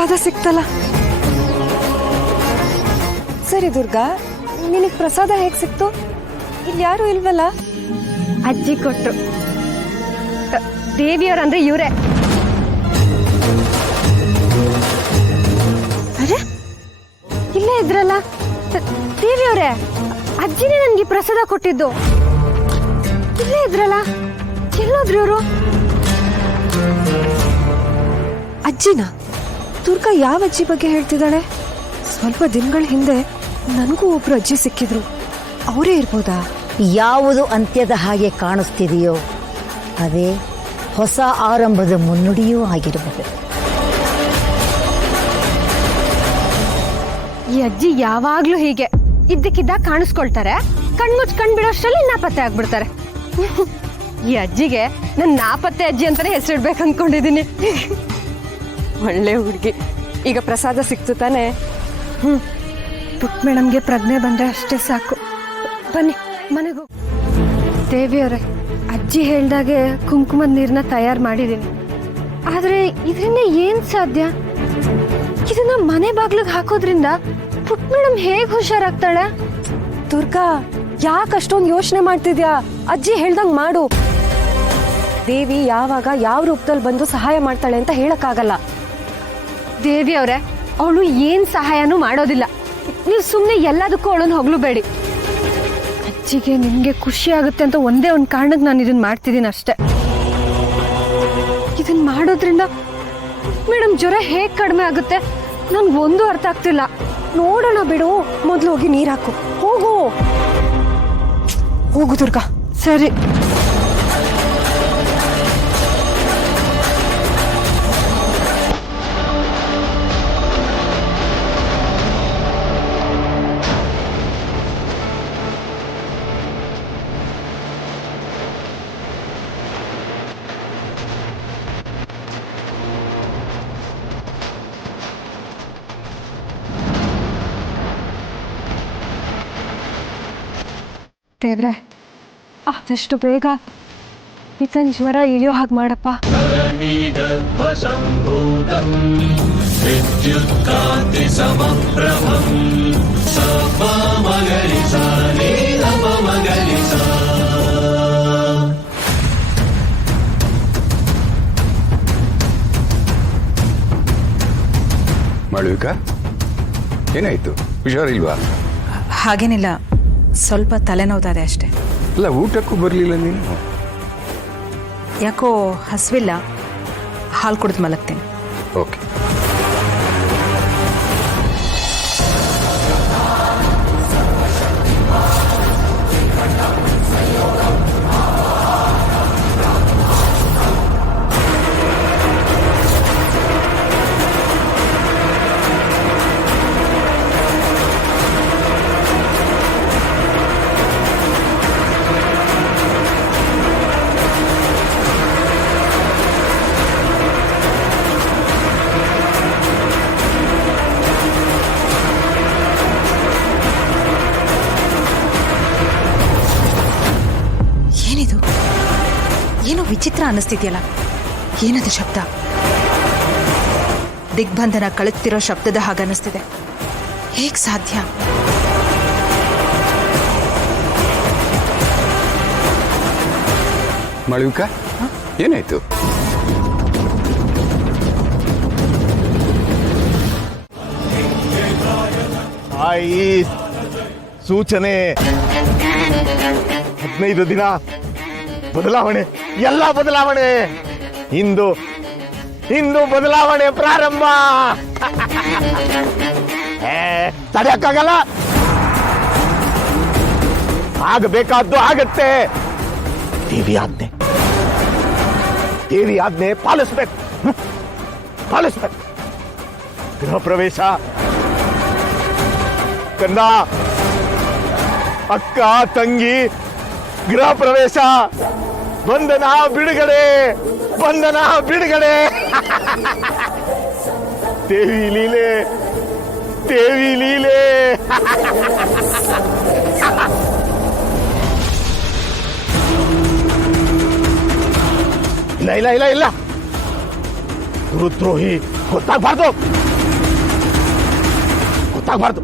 ಪ್ರಸಾದ ಸಿಕ್ತಲ್ಲ. ಸರಿ ದುರ್ಗಾ, ನಿನಗೆ ಪ್ರಸಾದ ಹೇಗೆ ಸಿಕ್ತು? ಇಲ್ಲಿ ಯಾರು ಇಲ್ವಲ್ಲ? ಅಜ್ಜಿ ಕೊಟ್ರು. ದೇವಿಯವರಂದ್ರೆ ಇವರೇ. ಅರೆ, ಇಲ್ಲೇ ಇದ್ರಲ್ಲ ದೇವಿಯವರೇ. ಅಜ್ಜಿನೇ ನನ್ಗೆ ಪ್ರಸಾದ ಕೊಟ್ಟಿದ್ದು. ಇಲ್ಲೇ ಇದ್ರಲ್ಲ, ಎಲ್ಲೋದ್ರು ಇವರು? ಅಜ್ಜಿನ? ದುರ್ಗಾ ಯಾವ ಅಜ್ಜಿ ಬಗ್ಗೆ ಹೇಳ್ತಿದ್ದಾಳೆ? ಸ್ವಲ್ಪ ದಿನಗಳ ಹಿಂದೆ ನನಗೂ ಒಬ್ರು ಅಜ್ಜಿ ಸಿಕ್ಕಿದ್ರು. ಅವರೇ ಇರ್ಬೋದಾ? ಯಾವುದು ಅಂತ್ಯದ ಹಾಗೆ ಕಾಣಿಸ್ತಿದೆಯೋ ಅದೇ ಹೊಸ ಆರಂಭದ ಮುನ್ನುಡಿಯೂ ಆಗಿರಬಹುದು. ಈ ಅಜ್ಜಿ ಯಾವಾಗ್ಲೂ ಹೀಗೆ ಇದ್ದಕ್ಕಿದ್ದಾಗ ಕಾಣಿಸ್ಕೊಳ್ತಾರೆ, ಕಣ್ಮುಚ್ಚ್ ಬಿಡೋಷ್ಟರಲ್ಲಿ ನಾಪತ್ತೆ ಆಗ್ಬಿಡ್ತಾರೆ. ಈ ಅಜ್ಜಿಗೆ ನನ್ನ ನಾಪತ್ತೆ ಅಜ್ಜಿ ಅಂತಾನೆ ಹೆಸರಿಡ್ಬೇಕು ಅನ್ಕೊಂಡಿದೀನಿ. ಒಳ್ಳೆ ಹುಡುಗಿ. ಈಗ ಪ್ರಸಾದ ಸಿಕ್ತು ತಾನೆ? ಪುಟ್ ಮೇಡಮ್ಗೆ ಪ್ರಜ್ಞೆ ಬಂದ್ರೆ ಅಷ್ಟೇ ಸಾಕು. ಬನ್ನಿ ಮನೆಗೆ ಹೋಗಿ. ದೇವಿಯವರೇ, ಅಜ್ಜಿ ಹೇಳ್ದಾಗೆ ಕುಂಕುಮದ ನೀರನ್ನ ತಯಾರು ಮಾಡಿದೀನಿ. ಆದ್ರೆ ಇದರಿಂದ ಏನ್ ಸಾಧ್ಯ? ಇದನ್ನ ಮನೆ ಬಾಗ್ಲಿಗೆ ಹಾಕೋದ್ರಿಂದ ಪುಟ್ ಮೇಡಮ್ ಹೇಗ್ ಹುಷಾರಾಗ್ತಾಳೆ? ದುರ್ಗಾ, ಯಾಕೆ ಅಷ್ಟೊಂದು ಯೋಚನೆ ಮಾಡ್ತಿದ್ಯಾ? ಅಜ್ಜಿ ಹೇಳ್ದಂಗ್ ಮಾಡು. ದೇವಿ ಯಾವಾಗ ಯಾವ ರೂಪದಲ್ಲಿ ಬಂದು ಸಹಾಯ ಮಾಡ್ತಾಳೆ ಅಂತ ಹೇಳಕ್ಕಾಗಲ್ಲ. ದೇವಿಯವರೇ, ಅವಳು ಏನ್ ಸಹಾಯನೂ ಮಾಡೋದಿಲ್ಲ. ನೀವು ಸುಮ್ಮನೆ ಎಲ್ಲದಕ್ಕೂ ಅವಳನ್ನ ಹೊಗಳುಬೇಡಿ. ಅಜ್ಜಿಗೆ ನಿಮ್ಗೆ ಖುಷಿ ಆಗುತ್ತೆ ಅಂತ ಒಂದೇ ಒಂದು ಕಾರಣಕ್ಕೆ ನಾನು ಇದನ್ನ ಮಾಡ್ತಿದ್ದೀನಿ ಅಷ್ಟೇ. ಇದನ್ನ ಮಾಡೋದ್ರಿಂದ ಮೇಡಮ್ ಜ್ವರ ಹೇಗ್ ಕಡಿಮೆ ಆಗುತ್ತೆ ನನ್ಗೊಂದು ಅರ್ಥ ಆಗ್ತಿಲ್ಲ. ನೋಡೋಣ ಬಿಡು, ಮೊದ್ಲು ಹೋಗಿ ನೀರ್ ಹಾಕು. ಹೋಗು ಹೋಗು ದುರ್ಗಾ. ಸರಿ. ದೇವ್ರೆ, ಆದಷ್ಟು ಬೇಗ ಈತನ ಜ್ವರ ಇಳಿಯೋ ಹಾಗೆ ಮಾಡಪ್ಪ. ಮಾಳವಿಕಾ, ಏನಾಯ್ತು? ಹುಷಾರಿಲ್ವಾ? ಹಾಗೇನಿಲ್ಲ, ಸ್ವಲ್ಪ ತಲೆನೋವ್ತಾರೆ ಅಷ್ಟೇ. ಅಲ್ಲ, ಊಟಕ್ಕೂ ಬರಲಿಲ್ಲ ನೀನು? ಯಾಕೋ ಹಸಿವಿಲ್ಲ, ಹಾಲು ಕುಡಿದು ಮಲಗ್ತೀನಿ. ಓಕೆ. ಏನೋ ವಿಚಿತ್ರ ಅನ್ನಿಸ್ತಿದ್ಯಲ್ಲ, ಏನದು ಶಬ್ದ? ದಿಗ್ಬಂಧನ ಕಳುತ್ತಿರೋ ಶಬ್ದದ ಹಾಗನ್ನಿಸ್ತಿದೆ. ಹೇಗ್ ಸಾಧ್ಯ? ಮಾಳವಿಕಾ, ಏನಾಯ್ತು? ತಾಯಿ ಸೂಚನೆ 15 ದಿನ ಬದಲಾವಣೆ, ಎಲ್ಲ ಬದಲಾವಣೆ. ಇಂದು ಬದಲಾವಣೆ ಪ್ರಾರಂಭ. ತಡೆಯಕ್ಕಾಗಲ್ಲ, ಆಗಬೇಕಾದ್ದು ಆಗತ್ತೆ. ದೇವಿ ಆಜ್ಞೆ ಪಾಲಿಸ್ಬೇಕು. ಗೃಹ ಪ್ರವೇಶ, ಕಂದ, ಅಕ್ಕ, ತಂಗಿ, ಗೃಹ ಪ್ರವೇಶ, ಬಂಧನ ಬಿಡುಗಡೆ. ದೇವಿ ಲೀಲೆ. ಇಲ್ಲ ಗುರುದ್ರೋಹಿ ಗೊತ್ತಾಗಬಾರ್ದು. ಗೊತ್ತಾಗಬಾರ್ದು.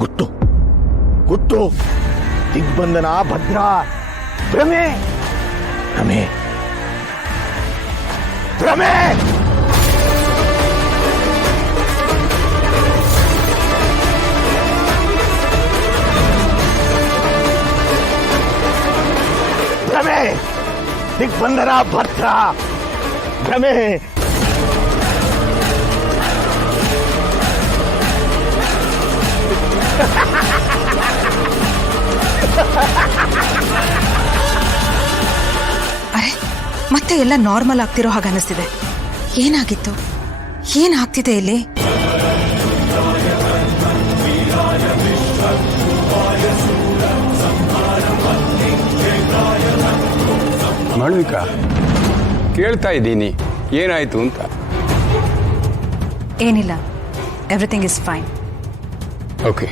ಗುಟ್ಟು ಗುಟ್ಟು ದಿಗ್ಬಂಧನ ಭದ್ರ ಭ್ರಮೆ ಭ್ರಮೆ ಭ್ರಮೆ. ಭ್ರಮೆ ದಿಗ್ಬಂಧನ ಭದ್ರ ಭ್ರಮೆ. ಅರೆ ಮತ್ತೆ ಎಲ್ಲ ನಾರ್ಮಲ್ ಆಗ್ತಿರೋ ಹಾಗೆ ಅನಿಸ್ತಿದೆ. ಏನಾಗಿತ್ತು? ಏನಾಗ್ತಿದೆ ಇಲ್ಲಿ? ಮಾಳವಿಕಾ, ಕೇಳ್ತಾ ಇದ್ದೀನಿ ಏನಾಯ್ತು ಅಂತ. ಏನಿಲ್ಲ, ಎವ್ರಿಥಿಂಗ್ ಇಸ್ ಫೈನ್. ಓಕೆ.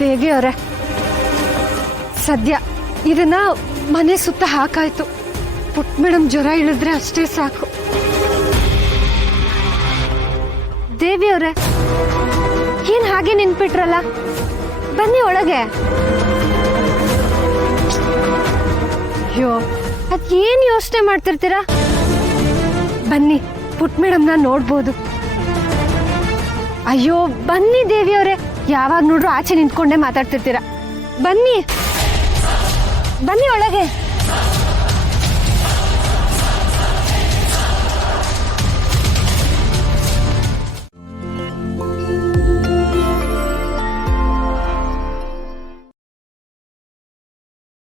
ದೇವಿ ಅವರೇ, ಸದ್ಯ ಇದನ್ನ ಮನೆ ಸುತ್ತ ಹಾಕಾಯ್ತು. ಪುಟ್ ಮೇಡಮ್ ಜ್ವರ ಇಳಿದ್ರೆ ಅಷ್ಟೇ ಸಾಕು. ದೇವಿ ಅವರೇ, ಏನ್ ಹಾಗೆ ನಿಂತ್ಬಿಟ್ರಲ್ಲ, ಬನ್ನಿ ಒಳಗೆ. ಅಯ್ಯೋ, ಅದೇನ್ ಯೋಚನೆ ಮಾಡ್ತಿರ್ತೀರಾ? ಬನ್ನಿ, ಪುಟ್ ಮೇಡಮ್ನ ನೋಡ್ಬೋದು. ಅಯ್ಯೋ ಬನ್ನಿ ದೇವಿ ಅವರೇ, ಯಾವಾಗ ನೋಡ್ರು ಆಚೆ ನಿಂತ್ಕೊಂಡೇ ಮಾತಾಡ್ತಿರ್ತೀರಾ. ಬನ್ನಿ ಬನ್ನಿ ಒಳಗೆ.